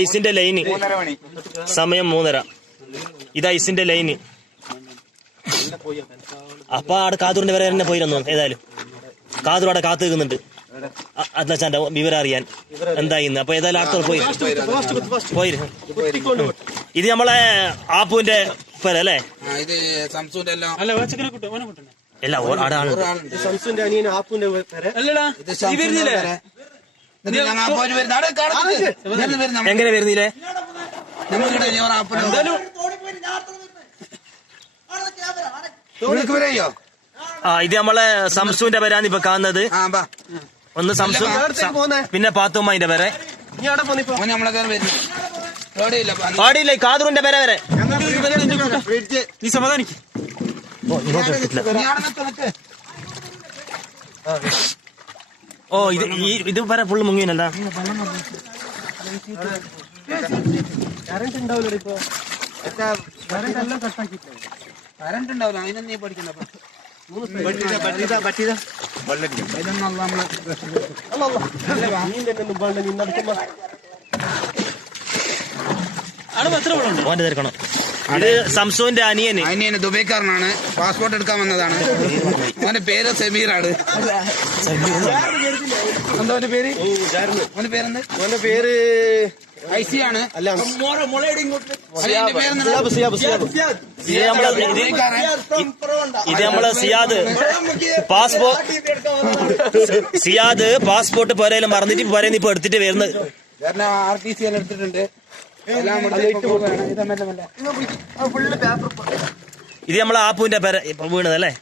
ഐസിന്റെ line സമയം 3:30. ഇത് ഐസിന്റെ line. അപ്പൊ അവിടെ കാതൂറിന്റെ വരെ തന്നെ പോയിരുന്നു. ഏതായാലും കാതൂർ അവിടെ കാത്തു നിൽക്കുന്നുണ്ട് അച്ഛന്റെ വിവരം അറിയാൻ എന്തായിന്ന്. അപ്പൊ ഏതായാലും അടുത്ത പോയി. ഇത് നമ്മളെ ആപ്പുവിന്റെ പേര് അല്ലേ? അല്ല ആടാണ് എങ്ങനെ വരുന്നില്ലേ? ഇത് നമ്മളെ സംസുവിന്റെ പേരാണ് ഇപ്പൊ കാണുന്നത്. ഒന്ന് സംസു, പിന്നെ പാത്തുമ്മന്റെ പേരെ പാടിയില്ല. കാതൂറിന്റെ പേരെ വരെ നീ സമാധാനിക്ക്. ഓ ഇത് വരെ ഫുള്ള് മുങ്ങിയല്ല. കറണ്ട് ഉണ്ടാവില്ല ഇപ്പൊ. കറണ്ട് ഉണ്ടാവില്ല. അതിനൊന്നും നീ പഠിക്കണ്ട. ഓന്റെ തിരക്കണം. ഇത് സംസുവിന്റെ അനിയന് ദുബൈക്കാരനാണ്. പാസ്പോർട്ട് എടുക്കാൻ വന്നതാണ്. അവന്റെ പേര് സമീറാണ്. എന്താ അവന്റെ പേര്? അവന്റെ പേരെന്ത്? അവന്റെ പേര് ഐസിയാണ്. ഇത് നമ്മളെ സിയാദ് പാസ്പോർട്ട് പോരേലും മറന്നിട്ട് പോരേന്ന് ഇപ്പൊ എടുത്തിട്ട് വരുന്നത്. RTC എല്ലാം എടുത്തിട്ടുണ്ട്. ഇത് നമ്മളെ ആപ്പുവിന്റെ പേര് ഇപ്പൊ വീണതല്ലേ?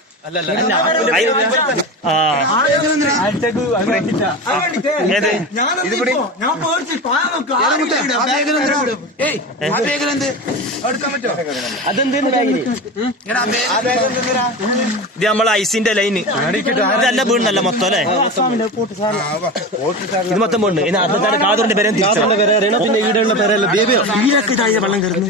ഇത് നമ്മളെ ഐസിന്റെ ലൈന്. ഇതെല്ലാം വീണല്ല മൊത്തം അല്ലേ? ഇത് മൊത്തം വീണ്. ഇനി അടുത്താണ് കാതൂറിന്റെ പേരും തിരിച്ചു. ഈരൊക്കെ ഇതായ വെള്ളം കയറുന്നു.